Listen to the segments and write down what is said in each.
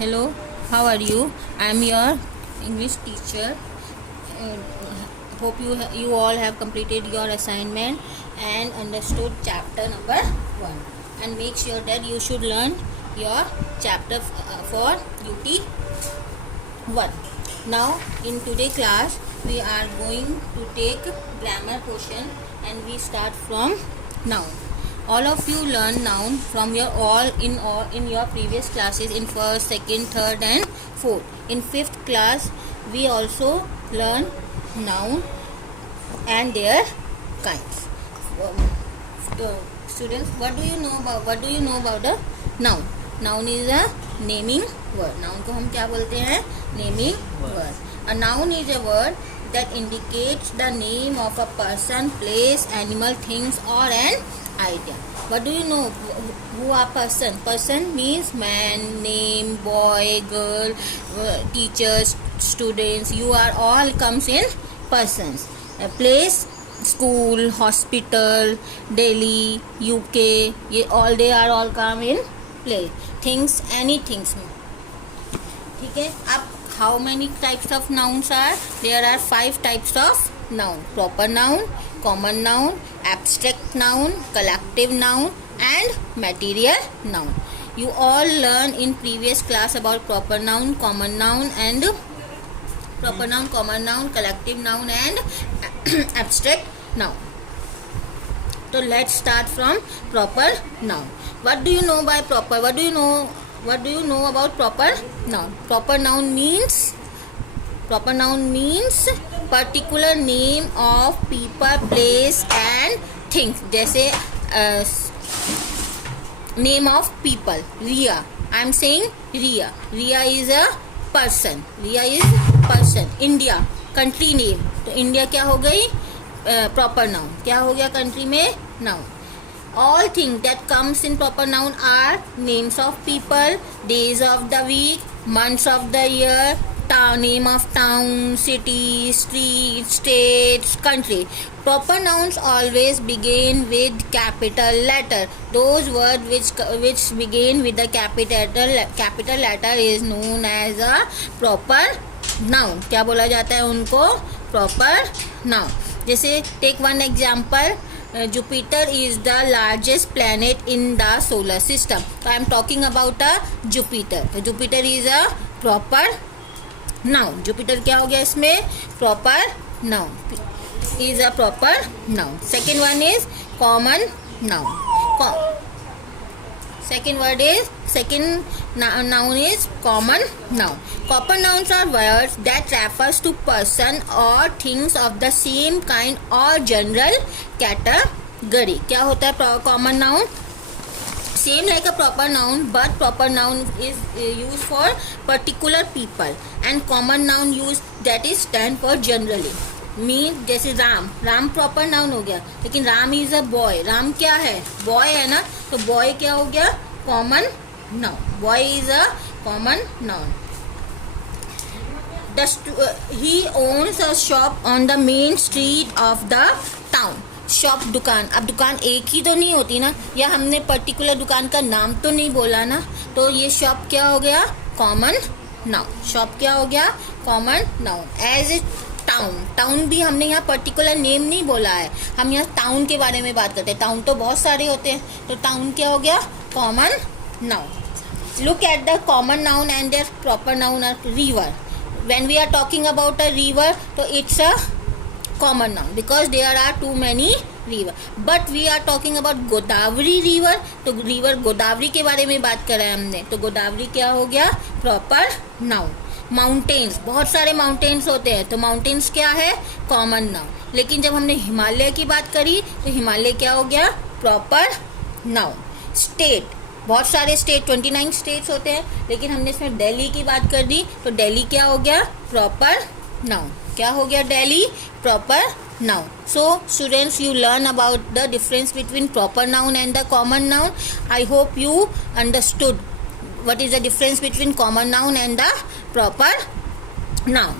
Hello, how are you? I am your English teacher. Uh, Hope you all have completed your assignment and understood chapter number 1. And make sure that you should learn your chapter for UT 1. Now, in today's class, we are going to take grammar portion and we start from noun. All of you learn noun from your in your previous classes in first, second, third, and fourth. In fifth class, we also learn noun and their kinds. Students, what do you know about the noun? Noun is a naming word. Noun को हम क्या बोलते हैं? Naming word. A noun is a word that indicates the name of a person, place, animal, things, or an idea. What do you know? Who are person? Person means man, name, boy, girl, teachers, students. You are all comes in persons. A place, school, hospital, Delhi, UK. They are all come in place. Things, anything. ठीक है. अब how many types of nouns are? There are 5 types of noun. Proper noun, common noun, abstract noun, collective noun, and material noun. You all learn in previous class about proper noun, common noun, collective noun, and abstract noun. So let's start from proper noun. What do you know by proper? What do you know about proper noun? Proper noun means particular name of people, place, and things. जैसे name of people. Ria. I am saying Ria. Ria is a person. India. Country name. तो India क्या हो गई? Proper noun. क्या हो गया country में? Noun. All things that comes in proper noun are names of people, days of the week, months of the year, name of town, city, street, states, country. Proper nouns always begin with capital letter. Those words which begin with the capital letter is known as a proper noun. क्या बोला जाता है उनको? Proper noun. जैसे take one example. Jupiter is the largest planet in the solar system. So I am talking about Jupiter. So Jupiter is a proper noun. Jupiter क्या हो गया इसमें? Proper noun. Is a proper noun. Second one is common noun. Second noun is common noun. Common nouns are words that refers to person or things of the same kind or general category. क्या होता है common noun? Same like a proper noun, but proper noun is used for particular people and common noun used that is stand for generally. Mean जैसे Ram proper noun हो गया, लेकिन Ram is a boy. Ram क्या है? Boy है ना. तो boy क्या हो गया? Common noun. Boy is a common noun. He owns a shop on the main street of the town. Shop दुकान. अब दुकान एक ही तो नहीं होती ना, या हमने पर्टिकुलर दुकान का नाम तो नहीं बोला ना. तो ये शॉप क्या हो गया? Common noun. शॉप क्या हो गया? Common noun. As a town भी हमने यहाँ पर्टिकुलर नेम नहीं बोला है. हम यहाँ टाउन के बारे में बात करते हैं. टाउन तो बहुत सारे होते हैं. तो टाउन क्या हो गया? Common noun. Look at the common noun and their proper noun are river. When we are talking about a river, तो it's a common noun because there are too many river. But we are talking about Godavari river. तो river Godavari के बारे में बात करा है हमने. तो गोदावरी क्या हो गया? Proper noun. माउंटेन्स, बहुत सारे माउंटेन्स होते हैं. तो माउंटेन्स क्या है? Common noun. लेकिन जब हमने हिमालय की बात करी तो हिमालय क्या हो गया? Proper noun. स्टेट, बहुत सारे स्टेट, 29 स्टेट्स होते हैं, लेकिन हमने इसमें दिल्ली की बात कर दी. तो दिल्ली क्या हो गया? Proper noun. क्या हो गया? Delhi proper noun. So students, you learn about the difference between proper noun and the common noun. I hope you understood what is the difference between common noun and the proper noun.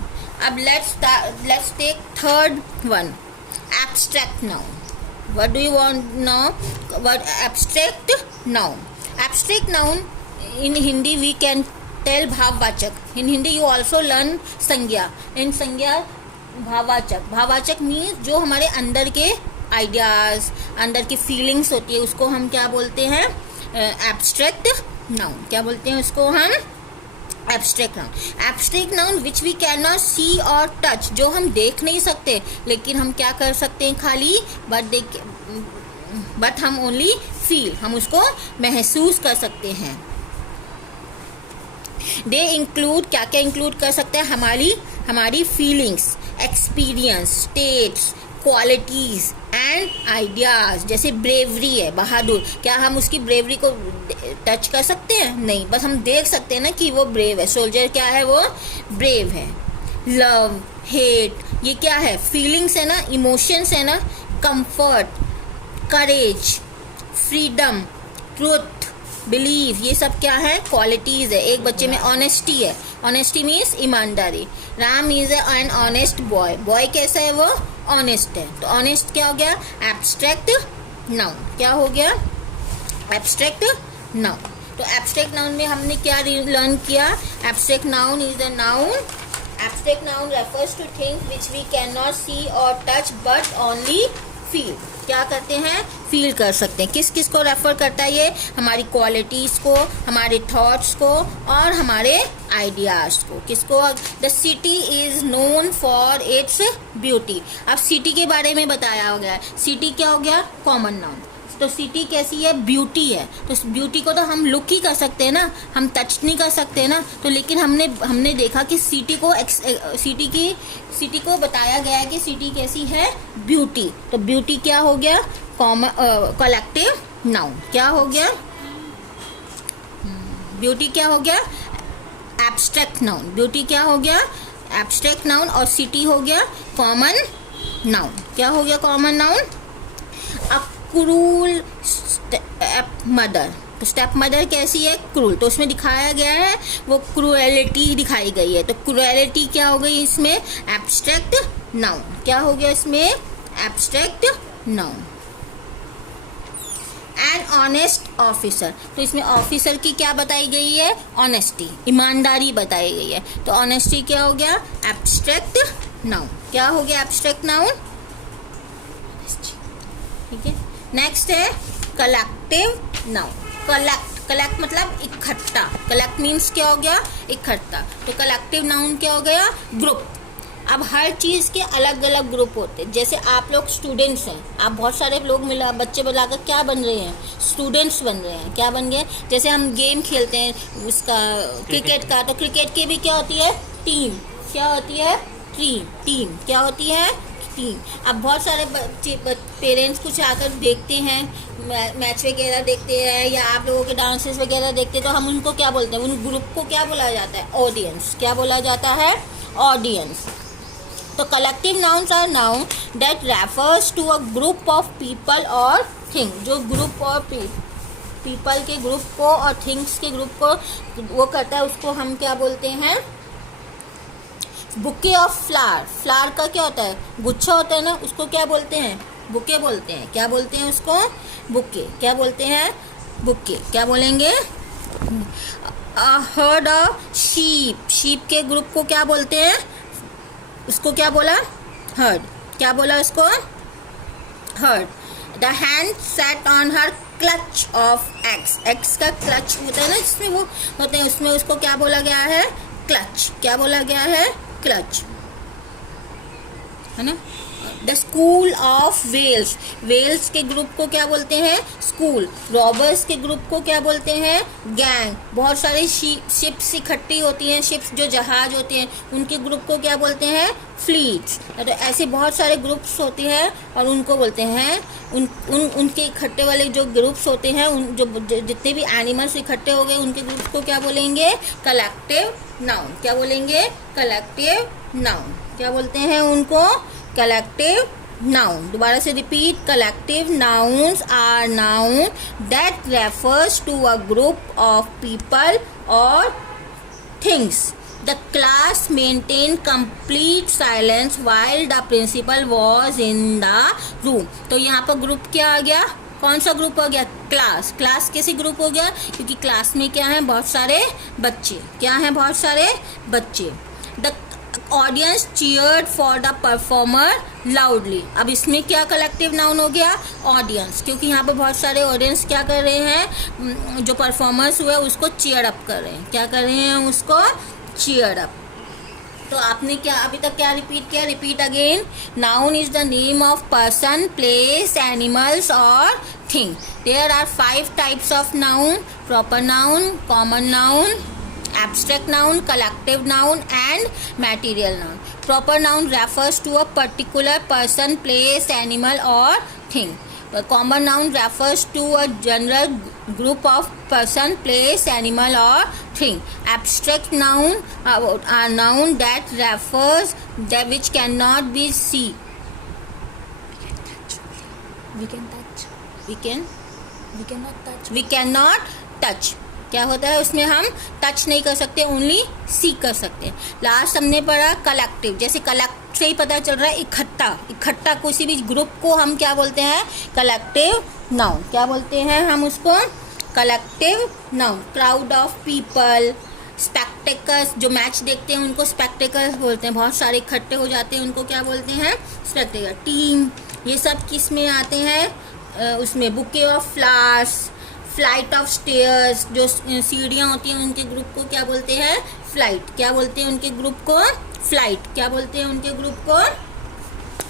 अब let's take third one, abstract noun. What do you want now? What abstract noun? Abstract noun in Hindi we can tell भाववाचक। In Hindi you also learn संज्ञा। In संज्ञा भाववाचक, भाववाचक means जो हमारे अंदर के ideas, अंदर की फीलिंग्स होती है उसको हम क्या बोलते हैं, एब्स्ट्रैक्ट नाउन। क्या बोलते हैं उसको हम, abstract noun. Abstract noun which we can not see और टच, जो हम देख नहीं सकते लेकिन हम क्या कर सकते हैं खाली, बट हम ओनली फील, हम उसको महसूस कर सकते हैं। दे इंक्लूड, क्या क्या इंक्लूड कर सकते हैं, हमारी feelings, experience, states, qualities and ideas. जैसे ब्रेवरी है, बहादुर, क्या हम उसकी ब्रेवरी को टच कर सकते हैं, नहीं, बस हम देख सकते हैं ना कि वो ब्रेव है। सोल्जर क्या है, वो ब्रेव है। लव, हेट, ये क्या है, फीलिंग्स है ना, इमोशंस है ना। कंफर्ट, करेज, फ्रीडम, ट्रुथ, बिलीव, ये सब क्या है, क्वालिटीज है। एक बच्चे में ऑनेस्टी है, ऑनेस्टी मीन्स ईमानदारी। Ram is an honest boy, boy कैसा है, वो ऑनेस्ट है। तो ऑनेस्ट क्या हो गया, एब्स्ट्रैक्ट नाउन। क्या हो गया, एब्स्ट्रैक्ट नाउन। तो एब्स्ट्रैक्ट नाउन में हमने क्या लर्न किया, abstract noun is a noun, abstract noun refers to things which we can not see और टच बट ओनली फील। क्या करते हैं, फील कर सकते हैं। किस किस को रेफर करता है ये, हमारी क्वालिटीज को, हमारे थॉट्स को और हमारे आइडियाज को। किसको, the city is known for its beauty. अब सिटी के बारे में बताया हो गया है, सिटी क्या हो गया, कॉमन नाउन। तो सिटी कैसी है, ब्यूटी है। तो ब्यूटी को तो हम लुक ही कर सकते हैं ना, हम टच नहीं कर सकते ना। तो लेकिन हमने देखा कि सिटी को बताया गया है कि सिटी कैसी है, ब्यूटी। तो ब्यूटी क्या हो गया, कलेक्टिव नाउन। क्या हो गया, ब्यूटी क्या हो गया, एब्स्ट्रैक्ट नाउन। ब्यूटी क्या हो गया, एब्स्ट्रैक्ट नाउन, और सिटी हो गया कॉमन नाउन। क्या हो गया, कॉमन नाउन। अब क्रूल स्टेप मदर, तो स्टेप मदर कैसी है, क्रूल। तो उसमें दिखाया गया है वो क्रूएलिटी दिखाई गई है। तो क्रूएलिटी क्या हो गई इसमें, एब्स्ट्रैक्ट नाउन। क्या हो गया इसमें, abstract noun. An honest officer, तो इसमें ऑफिसर की क्या बताई गई है, ऑनेस्टी, ईमानदारी बताई गई है। तो ऑनेस्टी क्या हो गया, एब्स्ट्रैक्ट नाउन। क्या हो गया, एब्स्ट्रैक्ट नाउन। ठीक है, नेक्स्ट है कलेक्टिव नाउन। कलेक्ट मतलब इकट्ठा, कलेक्ट मीन्स क्या हो गया, इकट्ठा। तो कलेक्टिव नाउन क्या हो गया, ग्रुप। अब हर चीज़ के अलग अलग ग्रुप होते हैं। जैसे आप लोग स्टूडेंट्स हैं, आप बहुत सारे लोग बच्चे मिलाकर क्या बन रहे हैं, स्टूडेंट्स बन रहे हैं। क्या बन गए, जैसे हम गेम खेलते हैं उसका, क्रिकेट का, तो क्रिकेट की भी क्या होती है, टीम। क्या होती है, टीम। क्या होती है, टीम। अब बहुत सारे पेरेंट्स कुछ आकर देखते हैं, मैच वगैरह देखते हैं या आप लोगों के डांसेस वगैरह देखते हैं, तो हम उनको क्या बोलते हैं, उन ग्रुप को क्या बोला जाता है, ऑडियंस। क्या बोला जाता है, ऑडियंस। तो collective nouns are noun that refers to a group of people और थिंग। जो ग्रुप और पीपल के ग्रुप को और थिंग्स के ग्रुप को वो करता है, उसको हम क्या बोलते हैं, बुके ऑफ फ्लावर। फ्लावर का क्या होता है, गुच्छा होता है ना, उसको क्या बोलते हैं, बुके बोलते हैं। क्या बोलते हैं उसको, बुके। क्या बोलते हैं, बुके। क्या बोलेंगे, हर्ड ऑफ शीप। शीप के ग्रुप को क्या बोलते हैं, उसको क्या बोला, हर्ड। क्या बोला उसको, heard. The hand set on her clutch of eggs. Eggs का क्लच होता है ना, जिसमें वो होते हैं, उसमें उसको क्या बोला गया है, क्लच। क्या बोला गया है, क्लच, है ना। The school of whales. Whales के ग्रुप को क्या बोलते हैं, स्कूल। रॉबर्स के ग्रुप को क्या बोलते हैं, गैंग। बहुत सारी शिप्स इकट्ठी होती हैं, शिप्स जो जहाज होते हैं, उनके ग्रुप को क्या बोलते हैं, फ्लीट्स। तो ऐसे बहुत सारे ग्रुप्स होते हैं और उनको बोलते हैं, उनके इकट्ठे वाले जो ग्रुप्स होते हैं, उन जो जितने भी एनिमल्स इकट्ठे हो गए, उनके ग्रुप्स को क्या बोलेंगे, कलेक्टिव नाउन। क्या बोलेंगे, कलेक्टिव नाउन। क्या बोलते हैं उनको, कलेक्टिव नाउन। दोबारा से repeat, collective nouns are noun that refers to a group of people और things. The class maintain complete silence while the principal was in the room. तो यहाँ पर ग्रुप क्या आ गया, कौन सा ग्रुप हो गया? क्लास। क्लास कैसे ग्रुप हो गया? क्योंकि क्लास में क्या है? बहुत सारे बच्चे। क्या है? बहुत सारे बच्चे। The audience cheered for the performer loudly. अब इसमें क्या कलेक्टिव नाउन हो गया? ऑडियंस, क्योंकि यहाँ पर बहुत सारे ऑडियंस क्या कर रहे हैं? जो परफॉर्मर्स हुए उसको चीयर अप कर रहे हैं। क्या कर रहे हैं? उसको चीयर अप। तो आपने क्या अभी तक क्या रिपीट किया? Repeat again. Noun is the name of person, place, animals और thing. There are 5 types of noun: proper noun, common noun, abstract noun, collective noun and material noun. Proper noun refers to a particular person, place, animal or thing. The common noun refers to a general group of person, place, animal or thing. Abstract noun are noun that refers that which cannot be seen. We cannot touch. क्या होता है? उसमें हम touch नहीं कर सकते, only सी कर सकते हैं। लास्ट हमने पढ़ा कलेक्टिव। जैसे कलेक्ट से ही पता चल रहा है इकट्ठा किसी भी ग्रुप को हम क्या बोलते हैं? Collective noun. क्या बोलते हैं हम उसको? Collective noun. Crowd of people, spectacles, जो मैच देखते हैं उनको स्पेक्टेकल्स बोलते हैं। बहुत सारे इकट्ठे हो जाते हैं उनको क्या बोलते हैं? स्पेक्टेकल। टीम, ये सब किस में आते हैं? उसमें bouquet of flowers, flight of stairs, जो सीढ़ियाँ होती हैं उनके ग्रुप को क्या बोलते हैं? फ्लाइट। क्या बोलते हैं उनके ग्रुप को? फ्लाइट। क्या बोलते हैं उनके ग्रुप को?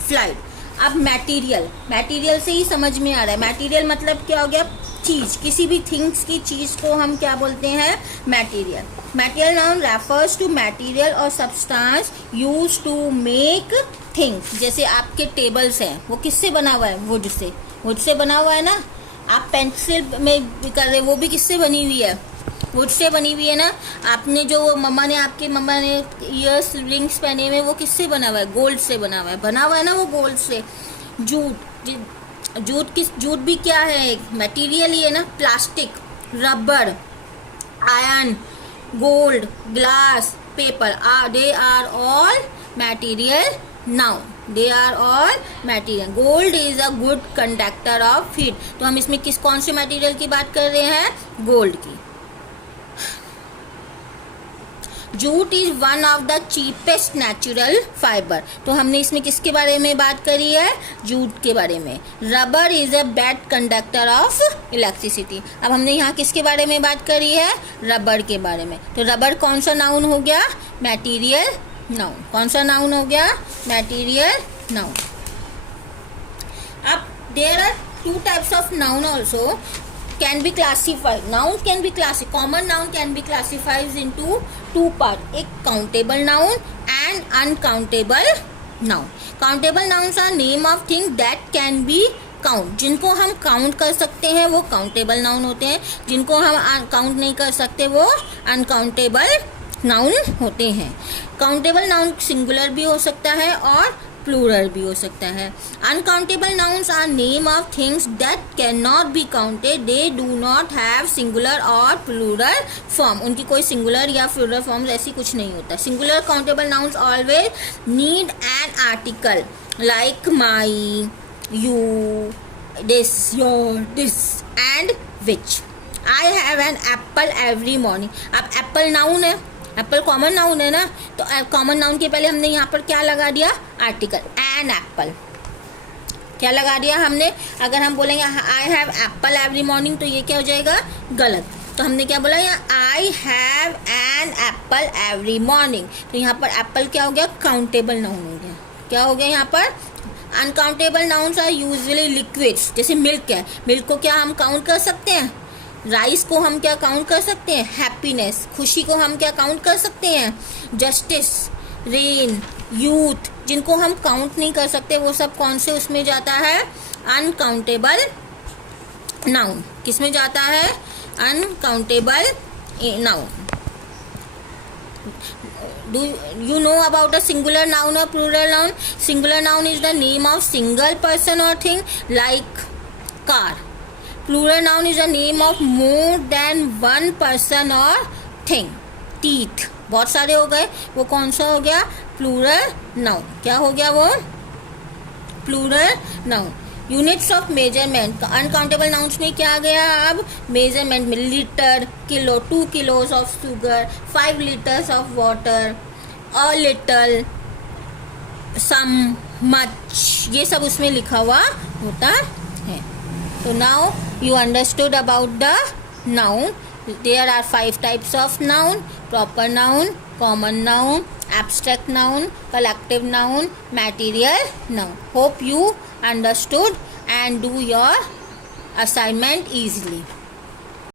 फ्लाइट। अब मटेरियल से ही समझ में आ रहा है। मटेरियल मतलब क्या हो गया? चीज। किसी भी थिंग्स की चीज को हम क्या बोलते हैं? Material. Material noun refers to material और substance use to make things. जैसे आपके टेबल्स हैं, वो किससे बना हुआ है? वुड से बना हुआ है ना। आप पेंसिल में कर रहे, वो भी किससे बनी हुई है? वुड से बनी हुई है ना। आपने जो आपके मम्मा ने ईयर्स रिंग्स पहने हुए, वो किससे बना हुआ है? गोल्ड से बना हुआ है ना वो गोल्ड से। जूट भी क्या है? एक मटेरियल ही है ना। Plastic, rubber, iron, gold, glass, paper, they are all material noun. They are all material. Gold is a good conductor of heat. तो हम इसमें कौन से मटेरियल की बात कर रहे हैं? गोल्ड की। Jute is one of the cheapest natural fibre. तो हमने इसमें किसके बारे में बात करी है? जूट के बारे में। Rubber is a bad conductor of electricity. अब हमने यहाँ किसके बारे में बात करी है? रबर के बारे में। तो रबर कौन सा नाउन हो गया? Material noun. कौन सा नाउन हो गया? Material noun. अब there are 2 types of noun also can be classified. Noun can be classified. Common noun can be classified into 2 parts. एक countable noun and uncountable noun. Countable nouns are name of things that can be count. जिनको हम count कर सकते हैं वो countable noun होते हैं। जिनको हम count नहीं कर सकते वो uncountable noun होते हैं। Countable noun singular भी हो सकता है और प्लूरल भी हो सकता है। Uncountable nouns are name of things that can not be counted. They do not have singular और प्लूरल फॉर्म। उनकी कोई सिंगुलर या प्लूरल फॉर्म ऐसी कुछ नहीं होता। Singular countable nouns always need an article like my, you, this, your, this and which. I have an apple every morning. अब Apple noun है, एप्पल कॉमन नाउन है ना। तो कॉमन नाउन के पहले हमने यहाँ पर क्या लगा दिया? आर्टिकल। An apple. क्या लगा दिया हमने? अगर हम बोलेंगे I have apple every morning तो ये क्या हो जाएगा? गलत। तो हमने क्या बोला? यहाँ I have an apple every morning. तो यहाँ पर एप्पल क्या हो गया? काउंटेबल नाउन हो गया। क्या हो गया यहाँ पर? Uncountable nouns are usually liquids. जैसे मिल्क है, मिल्क को क्या हम काउंट कर सकते हैं? राइस को हम क्या काउंट कर सकते हैं? हैप्पीनेस, खुशी को हम क्या काउंट कर सकते हैं? Justice, rain, youth. जिनको हम काउंट नहीं कर सकते वो सब कौन से उसमें जाता है? Uncountable noun. किस में जाता है? Uncountable noun. Do you know about a singular noun or plural noun? Singular noun is the name of single person or thing like car. Plural noun is the name of more than one person or thing. Teeth, बहुत सारे हो गए, वो कौन सा हो गया? Plural noun. क्या हो गया वो? Plural noun. Units of measurement, uncountable nouns में क्या आ गया अब, मेजरमेंट में litre, kilo, 2 kilos of sugar, 5 litres of water, a little, some, much, ये सब उसमें लिखा हुआ होता है. तो now you understood about the noun. There are 5 types of noun: proper noun, common noun, abstract noun, collective noun, material noun. Hope you understood and do your assignment easily.